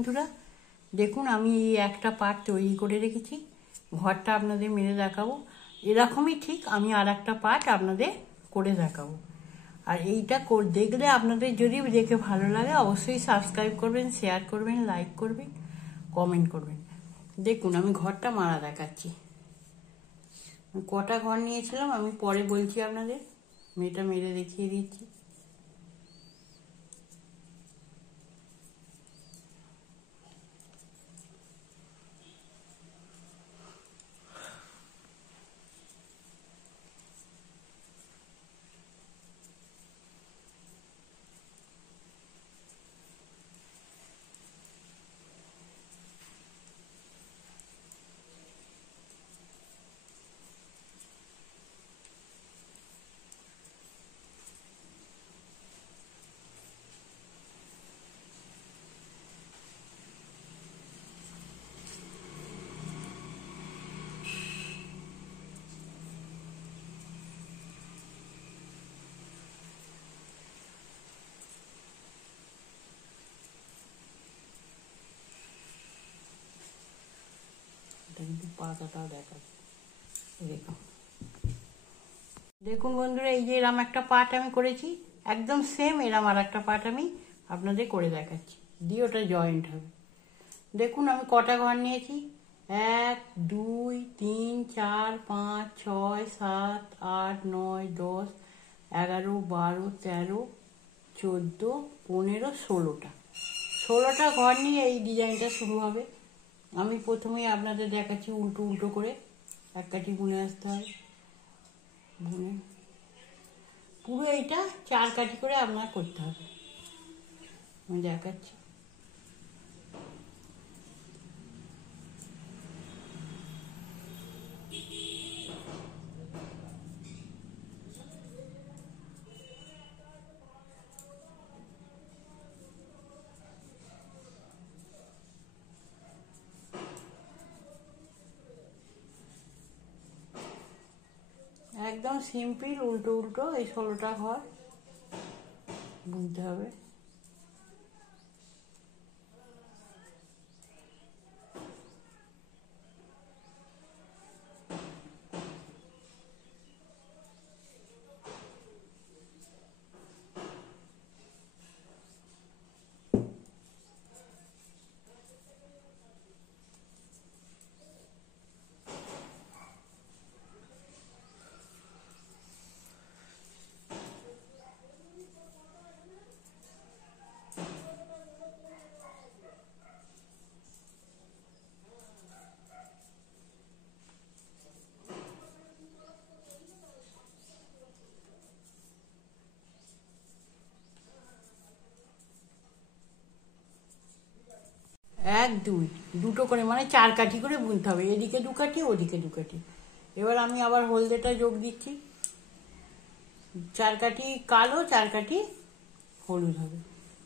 বন্ধুরা, দেখুন আমি এই একটা পার্ট তৈরি করে রেখেছি, ঘরটা আপনাদের মেরে দেখাবো। এরকমই ঠিক আমি আর একটা পার্ট আপনাদের করে দেখাবো। আর এইটা দেখলে আপনাদের যদি দেখে ভালো লাগে অবশ্যই সাবস্ক্রাইব করবেন, শেয়ার করবেন, লাইক করবেন, কমেন্ট করবেন। দেখুন আমি ঘরটা মারা দেখাচ্ছি। কটা ঘর নিয়েছিলাম আমি পরে বলছি আপনাদের, মেয়েটা মেরে দেখিয়ে দিচ্ছি। কিন্তু পাতাটাও দেখুন বন্ধুরা, এই যে এরম একটা পার্ট আমি করেছি, একদম সেম এরম আর একটা পার্ট আমি আপনাদের করে দেখাচ্ছি, দিয়ে ওটা জয়েন্ট হবে। দেখুন আমি কটা ঘর নিয়েছি, 1 2 3 4 5 6 7 8 9 10 11 12 13 14 15 16টা ঘর নিয়ে এই ডিজাইনটা শুরু হবে। আমি প্রথমেই আপনাদের দেখাচ্ছি উল্টো উল্টো করে এক কাঠি বুনে আসতে হয়। বুনে পুরো এইটা 4 কাঠি করে আপনার করতে হবে, আমি দেখাচ্ছি। একদম সিম্পল উল্টো উল্টো এই 16টা ঘর বুনতে হবে। এক দুই দুটো করে মানে 4 কাঠি করে বুনতে হবে, এদিকে 2 কাঠি ওদিকে 2 কাঠি। এবার আমি আবার হলদেটা যোগ দিচ্ছি, 4 কাঠি কালো 4 কাঠি হলুদ হবে।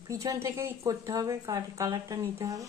পিছন থেকেই করতে হবে, কালারটা নিতে হবে।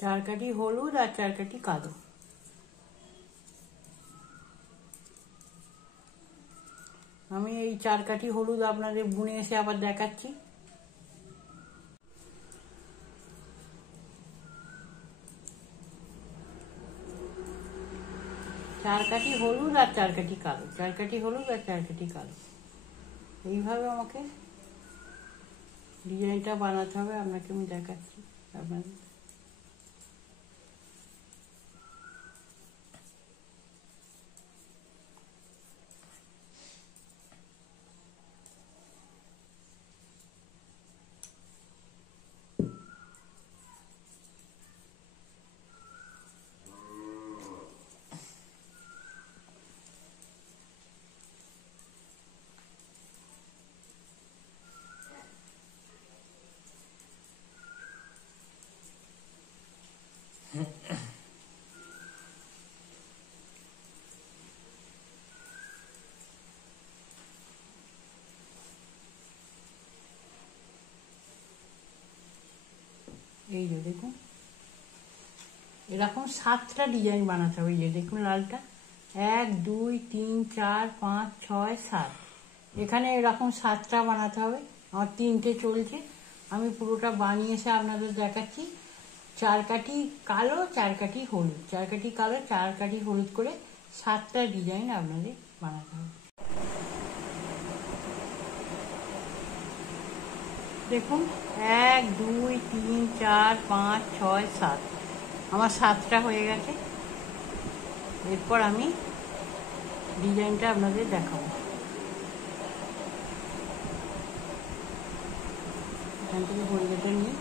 চার কাঠি হলুদ আর 4 কাঠি কালো। আমি এই 4 কাঠি হলুদ আপনাদের বুনে এসে আবার দেখাচ্ছি। চার কাঠি হলুদ আর 4 কাঠি কালো, 4 কাঠি হলুদ আর 4 কাঠি কালো, এইভাবে আমাকে ডিজাইনটা বানাতে হবে। আপনাকে আমি দেখাচ্ছি আপনাদের। এরকম 7টা ডিজাইন বানাতে হবে। এই যে দেখুন লালটা 1 2 3 4 5 6 7, এখানে এরকম 7টা বানাতে হবে। আমার 3টে চলছে, আমি পুরোটা বানিয়ে এসে আপনাদের দেখাচ্ছি। 4 কাঠি কালো, 4 কাঠি হলুদ, 4 কাঠি কালো 4 কাঠি হলুদ করে 7টা ডিজাইন আপনাদের বানাতে হবে। দেখুন 1 2 3 4 5 6 7, আমার 7টা হয়ে গেছে। এরপর আমি ডিজাইনটা আপনাদের দেখাবো। এখান থেকে হলুদটা নিয়ে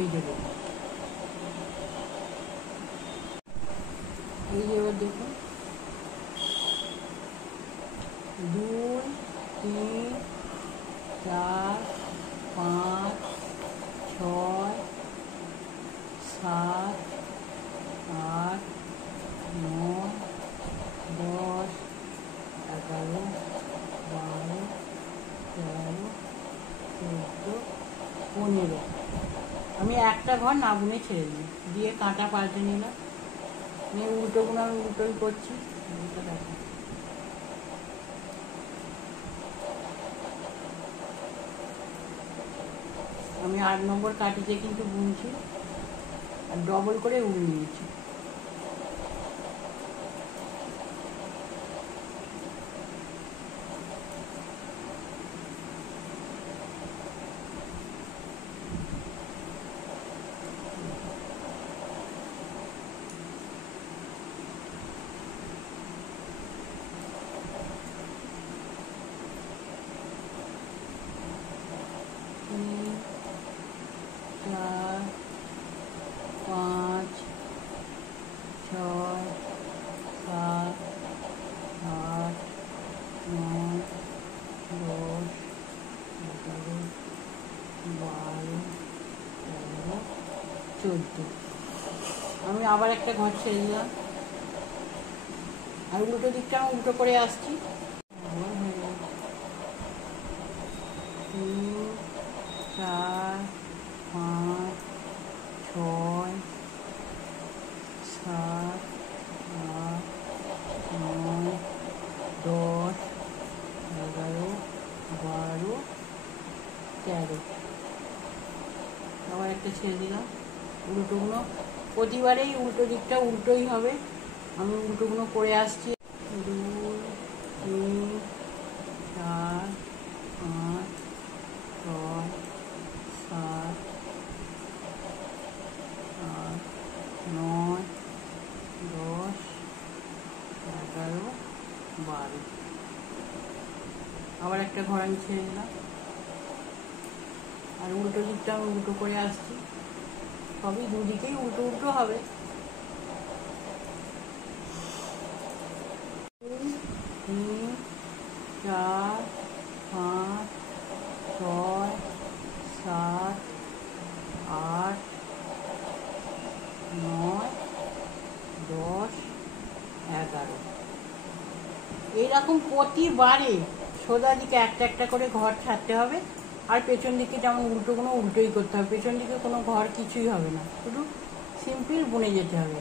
এই যে দেখুন, এই যে এবার দেখুন 2 3 4 5 6 7 8 9 10 11 12 13 14 15। আমি একটা ঘর না বুনে ছেড়ে দিই, দিয়ে কাঁটা পাল্টে নিলাম, নিয়ে উল্টোগুলো আমি উল্টোই করছি। আমি 8 নম্বর কাঠিতে কিন্তু বুনছি, আর ডবল করে উল নিয়েছি। আমি আবার একটা ঘর ছেড়ে দিলাম, আর উল্টো দিকটা আমি উল্টো করে আসছি। 3 4 5 6 7 8 9 10 11 12 13, আবার একটা ছেড়ে দিলাম। উল্টোগুলো প্রতিবারেই উল্টো দিকটা উল্টোই হবে, আমি উল্টোগুলো করে আসছি। 2 3 4 5 6 7 8 9 10 11 12, আবার একটা ঘর আমি ছেড়ে দিলাম, আর উল্টো দিকটা আমি উল্টো করে আসছি। সবই দুদিকেই উল্টো উল্টো হবে। 3 4 5 6 7 8 9 10 11, এইরকম প্রতিবারে সোজা দিকে একটা একটা করে ঘর ছাড়তে হবে, আর পেছন দিকে যেমন উল্টোগুলো উল্টোই করতে হবে। পেছন দিকে কোনো ঘর কিছুই হবে না, শুধু সিম্পল বুনে যেতে হবে।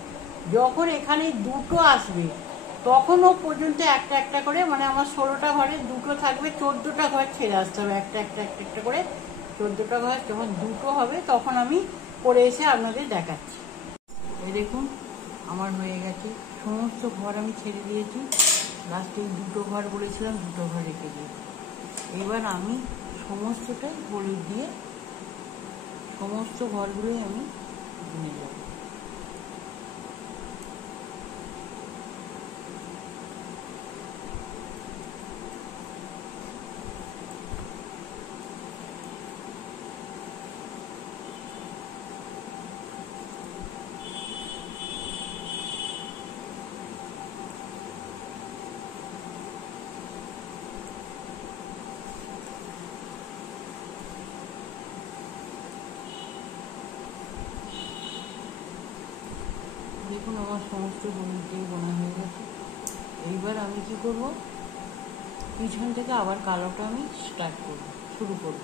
যখন এখানে দুটো আসবে তখনও পর্যন্ত একটা একটা করে, মানে আমার 16টা ঘরে দুটো থাকবে, 14টা ঘর ছেড়ে আসতে হবে একটা একটা একটা একটা করে। 14টা ঘর যখন দুটো হবে তখন আমি করে এসে আপনাদের দেখাচ্ছি। এই দেখুন আমার হয়ে গেছে, সমস্ত ঘর আমি ছেড়ে দিয়েছি। লাস্টে দুটো ঘর বলেছিলাম, দুটো ঘর রেখে দিয়েছি। এবার আমি সমস্তটাই হলুদ দিয়ে সমস্ত ঘরগুলোই আমি বুনে যাব। সমস্ত হলুদ দিয়ে বোনা হয়ে গেছে। এইবার আমি কি করব, পিছন থেকে আবার কালোটা আমি শুরু করব।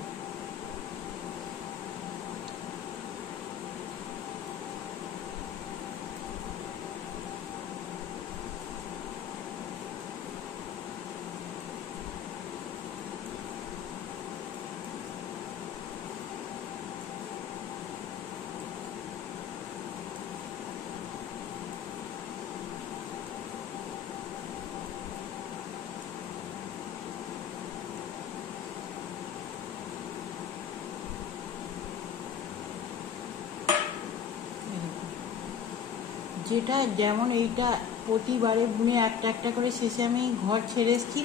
যেটা যেমন এইটা প্রতিবারে বুনে একটা একটা করে শেষে আমি ঘর ছেড়ে এসেছি,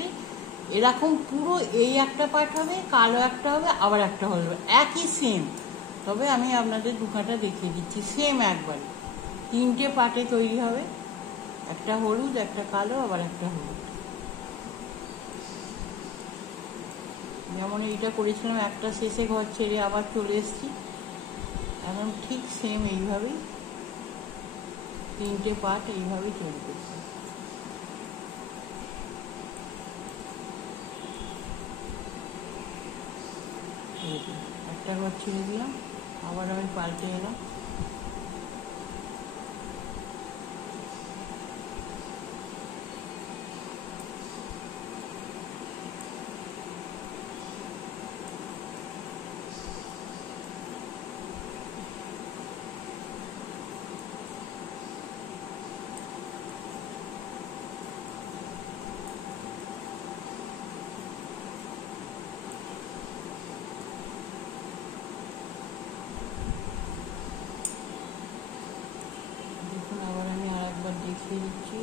এরকম পুরো এই একটা পার্ট হবে, কালো একটা হবে, আবার একটা হবে, একই সেম। তবে আমি আপনাদের দুখাটা দেখিয়ে দিচ্ছি, সেম একবারে 3টে পার্টে তৈরি হবে, একটা হলুদ, একটা কালো, আবার একটা হলুদ। যেমন এইটা করেছিলাম একটা শেষে ঘর ছেড়ে আবার চলে এসেছি, এখন ঠিক সেম এইভাবেই 3টে পার্ট এইভাবেই তৈরি করছি। একটা ঘর ছেড়ে দিলাম, আবার আমি পাল্টে এলাম, আবার আমি আর একবার দেখিয়ে দিচ্ছি।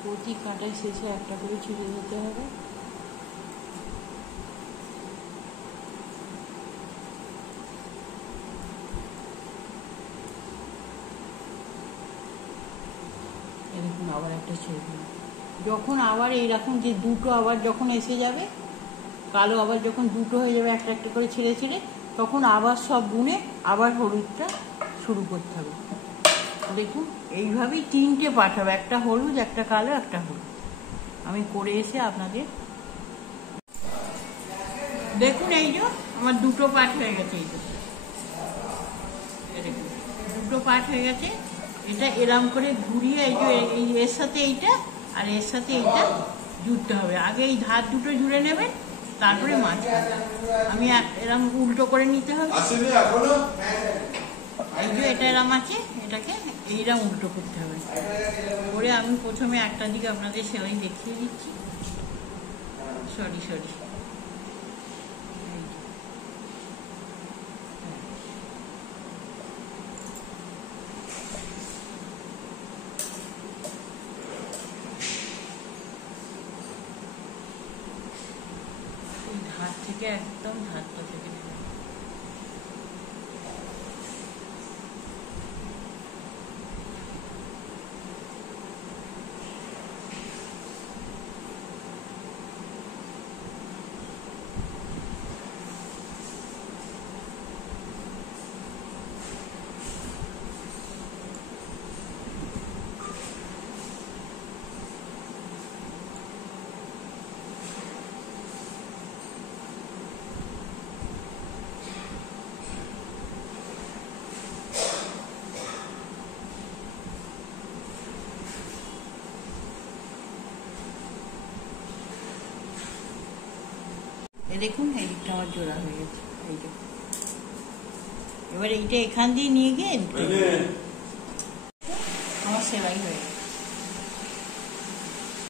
প্রতি কাঁটায় শেষে একটা করে ছিঁড়ে দিতে হবে। এরকম আবার একটা ছেড়ে দিলাম। যখন আবার এইরকম যে দুটো আবার যখন এসে যাবে, কালো আবার যখন দুটো হয়ে যাবে একটা একটা করে ছেড়ে ছেড়ে, তখন আবার সব বুনে আবার হলুদটা শুরু করতে হবে। দেখুন এইভাবেই 3টে পার্ট হবে, একটা হলুদ, একটা কালো, একটা হলুদ। আমি করে এসে আপনাদের দেখুন, এই যে আমার দুটো পার্ট হয়ে গেছে, দুটো পার্ট হয়ে গেছে। এটা এরম করে ঘুরিয়ে এই যে এর সাথে এইটা আর এর সাথে এইটা জুড়তে হবে। আগে এই ধার দুটো জুড়ে নেবেন, তারপরে মাছ আমি এরম উল্টো করে নিতে হবে। এই যে এটা এরম আছে, এটাকে এইরকম উল্টো করতে হবে করে আমি প্রথমে একটা দিকে আপনাদের সেলাই দেখিয়ে দিচ্ছি। সরি ধার থেকে একদম ধারটা থেকে দেখুন এই দিকটা আমার জোড়া হয়ে গেছে। এইটা এবার এইটা এখান দিয়ে নিয়ে গিয়ে আমার সেলাই হয়ে গেছে।